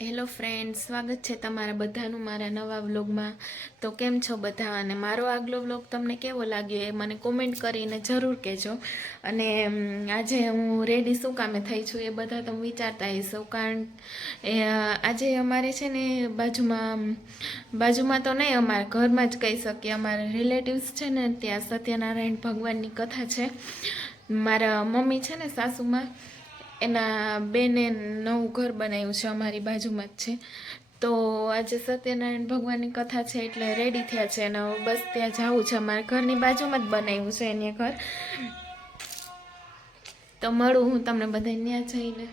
Hello friend, સ્વાગત છે તમારા બધાનું મારા નવા વ્લોગમાં। તો કેમ છો બધા? અને મારો આગલો વ્લોગ તમને કેવો લાગ્યો એ મને કોમેન્ટ કરીને જરૂર કહેજો। અને આજે હું રેડી શું કામે થઈ છું એ બધા તમે વિચારતા હશો, કારણ આજે અમારે છે ને બાજુમાં તો નહીં, અમારા ઘરમાં જ કહી શકીએ, અમારા રિલેટિવ્સ છે ને ત્યાં સત્યનારાયણ ભગવાનની કથા છે। મારા મમ્મી છે ને સાસુમાં, એના બેને નવું ઘર બનાવ્યું છે, અમારી બાજુમાં જ છે। તો આજે સત્યનારાયણ ભગવાનની કથા છે એટલે રેડી થયા છે અને બસ ત્યાં જવું છે। અમારા ઘરની બાજુમાં જ બનાવ્યું છે એને ઘર। તો મળું હું તમને બધા ત્યાં જઈને।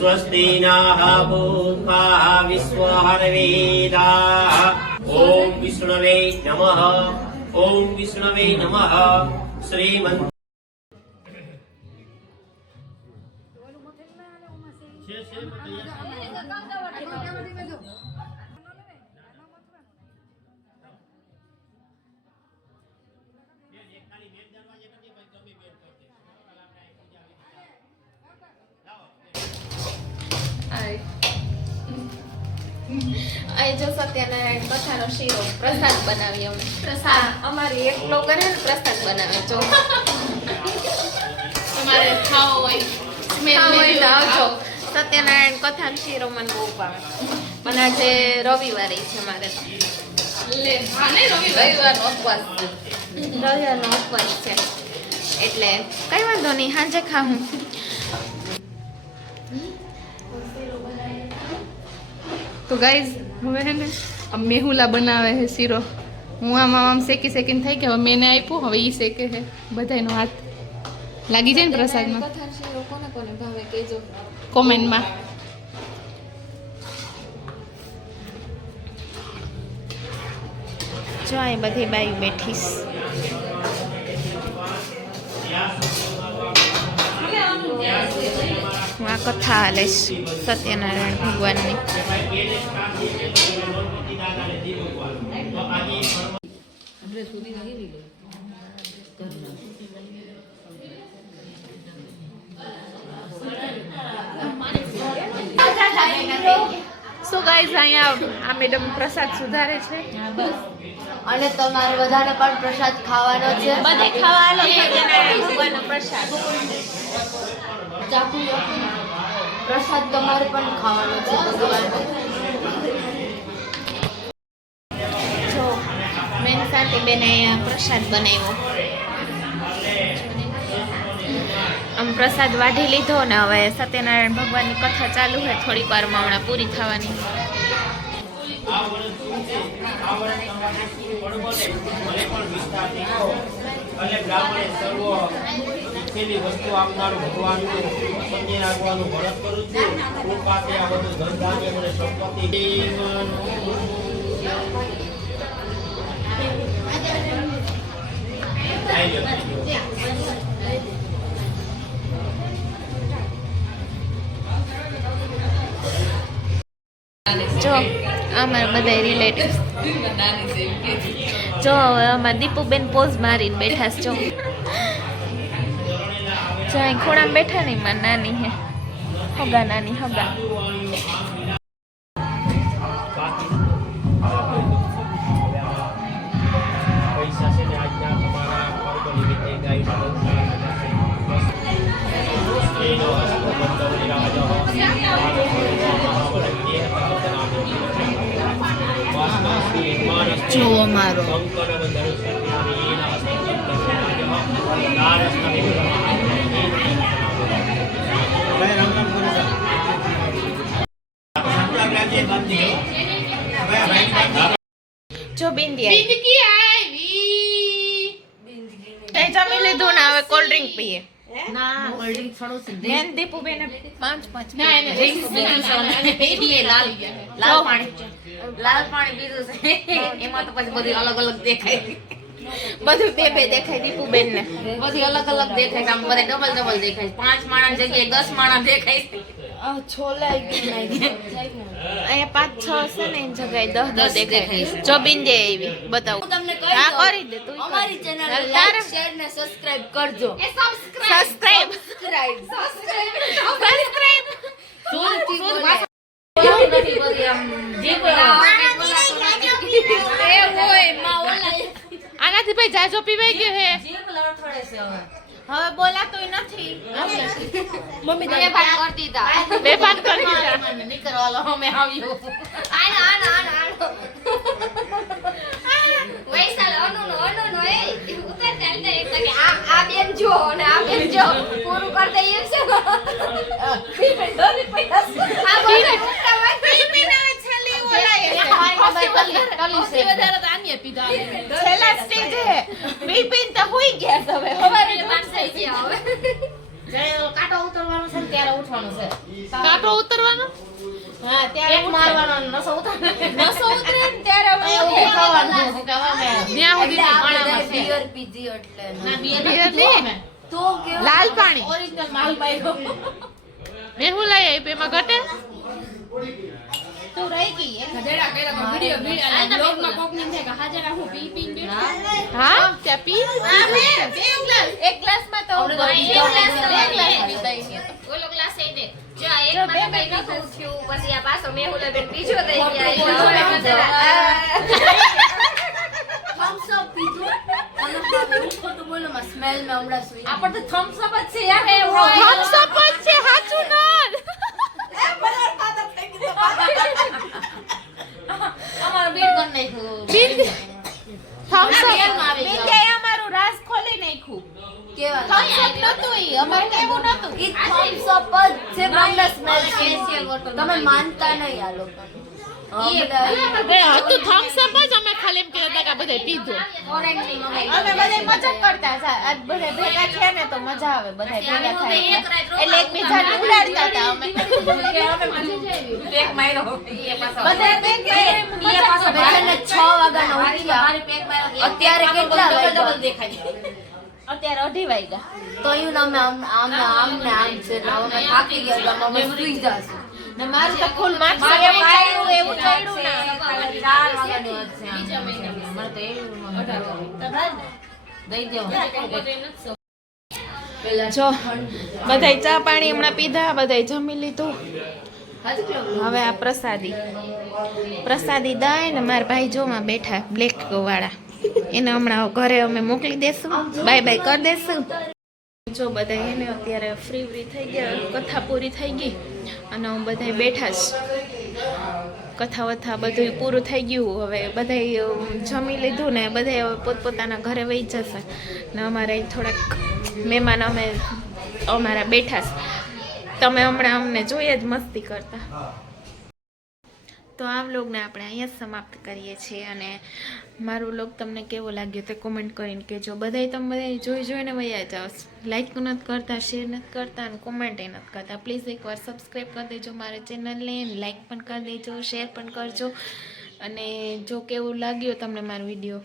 स्वस्ति नः पूर्वा विश्वहरवेदाः। ॐ विष्णवे नमः। ॐ विष्णवे नमः। श्रीमन् અહીં જો સત્યનારાયણ કથાનો શીરો પ્રસાદ બનાવી અમે પ્રસાદ અમારી એકલો કરે ને પ્રસાદ બનાવે। જો તમારે ખાવો હોય તો આવજો। સત્યનારાયણ કથાનો શીરો મને બહુ ભાવે, પણ આજે રવિવારે છે મારે, રવિવારનો ઉપવાસ છે એટલે કઈ વાંધો નહીં, સાંજે ખાવું। તો ગાઈઝ હવે હે ને આમ મેહુલા બનાવે છે શીરો। હું આમ શેકી શેકીને થઈ ગયા, હવે મેં આપ્યું, હવે ઈ શેકે છે। બધાનો હાથ લાગી જાય ને પ્રસાદમાં। કથાનો શીરો કોને કોને ભાવે કહેજો કોમેન્ટમાં। જો અહીં બધી બાઈ બેઠીશ। હું આ કથા હાલેશ સત્યનારાયણ ભગવાનની। સો ગાઈઝ અહીંયા આ મેડમ પ્રસાદ સુધારે છે અને તમારે બધાને પણ પ્રસાદ ખાવાનો છે, બધે ખાવાનો ભગવાનનો પ્રસાદ। પ્રસાદ તમારે પણ ખાવાનો છે ભગવાનનો। જો મેન સાથે બેન અહીંયા પ્રસાદ બનાવ્યો। પ્રસાદ વાઢી લીધો ને હવે સત્યનારાયણ ભગવાનની કથા ચાલુ છે, થોડીક વારમાં હમણાં પૂરી થવાની. આ વર્ષ શું છે, આ વર્ષ તમારે પૂરું પડે મને પણ વિસ્તારથી કહો. એટલે બ્રાહ્મણે સર્વ ઈચ્છેલી વસ્તુ આપનારું ભગવાનનું પંજે રાખવાનું વ્રત કરું છું. કૃપાથી આ બધું ધન ધાન્ય મને સંપત્તિ જો અમારા બધા રિલેટિવ્સ જો હવે અમારા દીપુબેન પોઝ મારીને બેઠા છે. જો અહીં ખોડામાં બેઠા ને મારી નાની હે, હગા નાની હગા. પૈસા છે ને આજના તમારા પર્વ નિમિત્તે ગાયનું જો અમારો જો બિંદી જમી લીધું ને હવે કોલ્ડ ડ્રિંક પીએ. ના કોલ્ડ ડ્રિંક થોડું છે બેન દીપુબેન 5 લાલ પાણી પીધું છે એમાં તો પછી બધી અલગ અલગ દેખાય બધું બે દેખાય દીપુબેન ને. બધી અલગ અલગ દેખાય છે આમ બધા ડબલ દેખાય 5 માણસ જગ્યાએ 10 માણસ દેખાય છે અહીંયા 5-6 હશે ને એની જગ્યાએ 10 દેખાય. છે. જો બિંદી આવી બતાવું. હું તમને કહી હા દઉં. કરી દે તું. અમારી ચેનલ તારે- લાઈક શેર ને સબસ્ક્રાઇબ કરજો સબસ્ક્રાઇબ નથી બધી આમ જે કોઈ એ હોય માં ઓલા આનાથી ભાઈ જાજો પીવાઈ ગયો હે. જીભ લડફડે છે હવે હવે બોલાતોય નથી. મમ્મી તમે વાત કરતી હતા બે ભાગ કરી દીધા. નીકળવાલો અમે આવ્યો આનો વૈશાલ અનુ નો એ ઉતર ચાલતે એક કે આ બેન જો અને આ બેન જો પૂરું કરતે એમ છે આ બોલે ઉતરવા છેલ્લી ઓલાય વધારે તો આનીએ પીધા. છેલ્લા સ્ટેજ હે બિપિન તો હોઈ ગયા છે હવે. હવારે પાંચ થઈ ગયા હવે જ્યારે કાંટો ઉતરવાનો છે ને ત્યારે ઉઠવાનું છે કાંટો ઉતરવાનો હા ત્યારે મારવાનો નસો ઉતરે નસો ઉતરે ને ત્યારે હવે એવું ખાવાનું ત્યાં સુધી ખાણામાં બિયર પીધી એટલે ના બિયર નહીં. તો કેવું લાલ પાણી. ઓરિજિનલ માલ પાયો મેહુલ લઈ આવી એમાં ઘટે. તું રહી ગઈ હે. હા ત્યાં પી. એક ગ્લાસમાં તો આપણે તો બે એક ગ્લાસ ગ્લાસ પીતા છીએ. ઓલો ગ્લાસ લઈ દે જો આ એક જો માં બે કઈ બે નતું થયું પછી આ પાછો મેહુલા બેન બીજો થઈ ગયા થમ્સ અપ પીધું અને હવે હું ખોટું બોલો માં સ્મેલ માં હમણાં સુઈ આપણ તો થમ્સ અપ જ છે યાર એ થમ્સ અપ જ છે સાચું ના. અમારો બીડ કર નાખ્યું થમ્સ અપ બિંદે અમારું રાજ ખોલી નાખ્યું. કેવા થમ્સ અપ નતું ઈ અમારે કેવું નતું. ઈ થમ્સ અપ જ છે મને સ્મેલ છે તમે માનતા નહીં આ લોકો હતું થમ્સ અપ જ. અમે ખાલી એમ કહેતા કે આ બધાય પીધું. ઓરેન્જ ની મંગાઈ અમે બધા મજાક કરતા હતા. આજ બધા ભેગા થયા ને તો મજા આવે બધા ભેગા થાય એટલે એકબીજાને ઉડાડતા હતા અમે. પેક માર્યો એ પાછો બધા પેક એ પાછો બેઠાને 6 વાગ્યાનો ઉઠ્યા મારી પેક માર્યો અત્યારે કેટલા ડબલ દેખાય અત્યારે 2:30 વાગ્યા. તો યું અમે આમ છે એટલે અમે થાકી ગયા એટલે અમે સુઈ જાશું ને મારું તો ફૂલ માર્ક્સ એવું ચડ્યું ને. 4 વાગ્યાની વાત છે મને તો એવું દઈ દેવા જો બધાય ચા પાણી હમણાં પીધા, બધાય જમી લીધું. હવે આ પ્રસાદી દઈ ને મારા ભાઈ જોમાં બેઠા બ્લેક વાળા એને હમણાં ઘરે અમે મોકલી દેશું, બાય બાય કરી દેશું. જો બધા એને અત્યારે ફ્રી થઈ ગયા, કથા પૂરી થઈ ગઈ અને હું બધા બેઠા જ કથા વથા બધું પૂરું થઈ ગયું. હવે બધાય જમી લીધું ને બધાય હવે પોતપોતાના ઘરે વહી જશે ને અમારે થોડાક મહેમાન અમે અમારા બેઠા છે. તમે હમણાં અમને જોઈએ જ મસ્તી કરતા. તો આ વ્લોગને આપણે અહીંયા જ સમાપ્ત કરીએ છીએ અને મારો વ્લોગ તમને કેવો લાગ્યો તે કોમેન્ટ કરીને કહેજો. બધાય તમે બધાય જોઈને વયા જાઓ. લાઈક નથી કરતા, શેર નથી કરતા અને કોમેન્ટ નથી કરતા. પ્લીઝ એકવાર સબસ્ક્રાઈબ કરી દેજો મારા ચેનલને, લાઈક પણ કરી દેજો, શેર પણ કરજો. અને જો કેવું લાગ્યો તમને મારો વિડીયો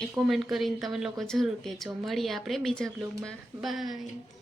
એ કોમેન્ટ કરીને તમે લોકો જરૂર કહેજો. મળીએ આપણે બીજા વ્લોગમાં. બાય.